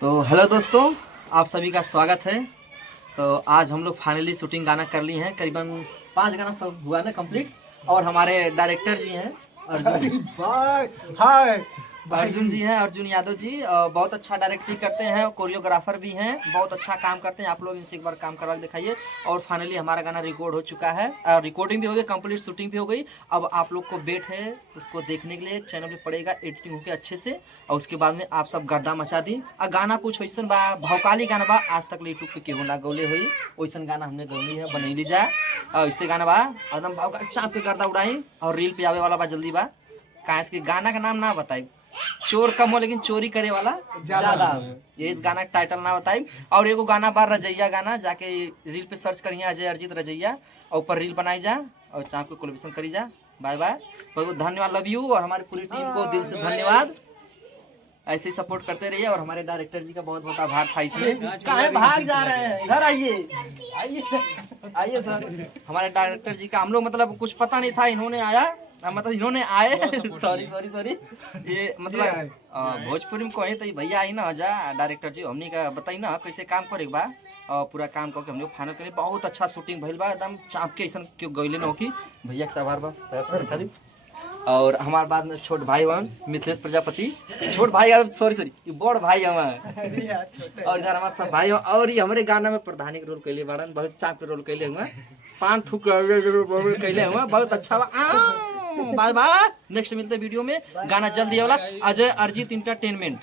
तो हेलो दोस्तों, आप सभी का स्वागत है। तो आज हम लोग फाइनली शूटिंग गाना कर ली हैं, करीबन 5 गाना सब हुआ ना कंप्लीट। और हमारे डायरेक्टर जी हैं अर्जुन जी हैं, अर्जुन यादव जी। बहुत अच्छा डायरेक्टिंग करते हैं, कोरियोग्राफर भी हैं, बहुत अच्छा काम करते हैं। आप लोग इनसे एक बार काम करवा के दिखाइए। और फाइनली हमारा गाना रिकॉर्ड हो चुका है, रिकॉर्डिंग भी हो गई, कंप्लीट शूटिंग भी हो गई। अब आप लोग को वेट है उसको देखने के लिए। चैनल पे पड़ेगा एडिटिंग होकर अच्छे से, और उसके बाद में आप सब गर्दा मचा दी। और गाना कुछ वैसन बा, भौकाली गाना बा, आज तक यूट्यूब पे केहू ना गौले हुई वैसन गाना हमने गौली है, बनैली जाए। और इससे गाना बा एकदम भौकाल चाप के गर्दा उड़ाई, और रील पे आवे वाला बा जल्दी बा। कहा इसके गाना का नाम ना बताई, चोर कम हो लेकिन चोरी करे वाला ज्यादा हो, ये इस गाना का टाइटल ना बताई। और एगो गाना बार रजैया गाना, जाके रील पे सर्च करिए अजय अरिजीत रजैया, और ऊपर रील बनाई जा और चाँप को कोलैबोरेशन करी जा। बाय बाय, बहुत बहुत धन्यवाद, लव यू। और हमारी पूरी टीम को दिल से धन्यवाद, ऐसे ही सपोर्ट करते रहिए। और हमारे डायरेक्टर जी का बहुत बहुत आभार था। इसमें कहाँ भाग जा रहे हैं, इधर आइए आइए आइए सर। हमारे डायरेक्टर जी का हम लोग मतलब कुछ पता नहीं था, इन्होंने आया, मतलब इन्होंने आए सॉरी सॉरी सॉरी, ये मतलब भोजपुरी में कहे तो भैया आई ना आजा डायरेक्टर जी, हमने का बताई ना कैसे काम करे बा। और पूरा काम करके हम लोग फाइनल करें। बहुत अच्छा शूटिंग भइल बा, एकदम चाँप के ऐसा क्यों गईले न हो कि भैया के सवार बा दिखा दी। और हमारे बाद में छोट भाई हन मिथिलेश प्रजापति, छोट भाई सॉरी सॉरी बड़ भाई हमारे। और इधर हमारे सब भाई, और ये हमारे गाना में प्रधानी के रोल कैले बाड़न, बहुत चाप के रोल कैले हुआ, पान थूक कैले हुआ, बहुत अच्छा बा। बाय बाय, नेक्स्ट मिलते वीडियो में। गाना जल्दी वाला अजय अरिजीत इंटरटेनमेंट।